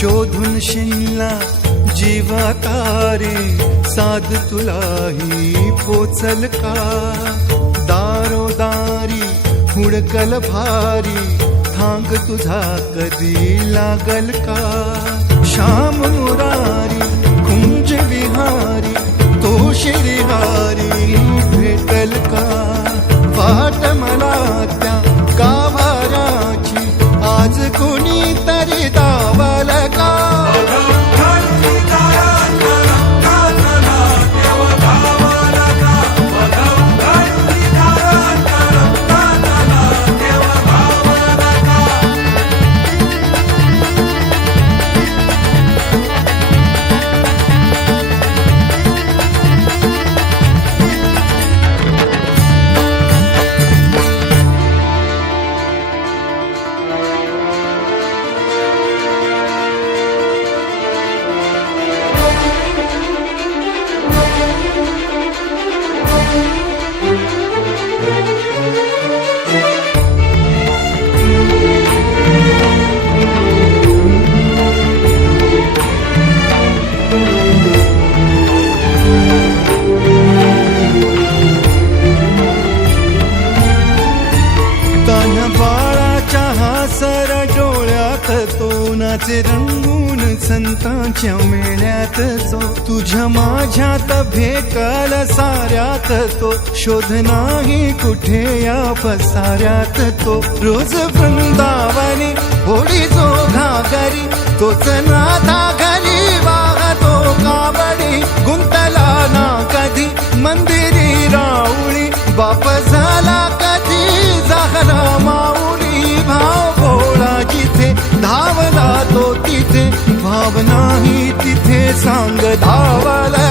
शोधून शिनला जीवा तारे साध तुलाही पोचल का दारोदारी हुडकल भारी थांग तुझा कधी लागल का श्याम मुरारी कुंज विहारी तो श्रीहारी भेटल का वाट मला त्या गाभाराची आज कोणी तरी दावल का सर डोळ्यात तो नाचे रंगून संतांच्या मेळ्यात जो तुझ्या माझ्यात भेकल साऱ्यात तो शोध नाही कुठे या पसाऱ्यात तो रोज वृंदावनी होडी जो घागरी तोच नाथा घरी वाहतो काबडी गुंतला ना कधी मंदिरी राऊळी बाप झाला कधी झाला माऊली भाव भोळा जिथे धावला तो तिथे भाव नाही तिथे सांग धावला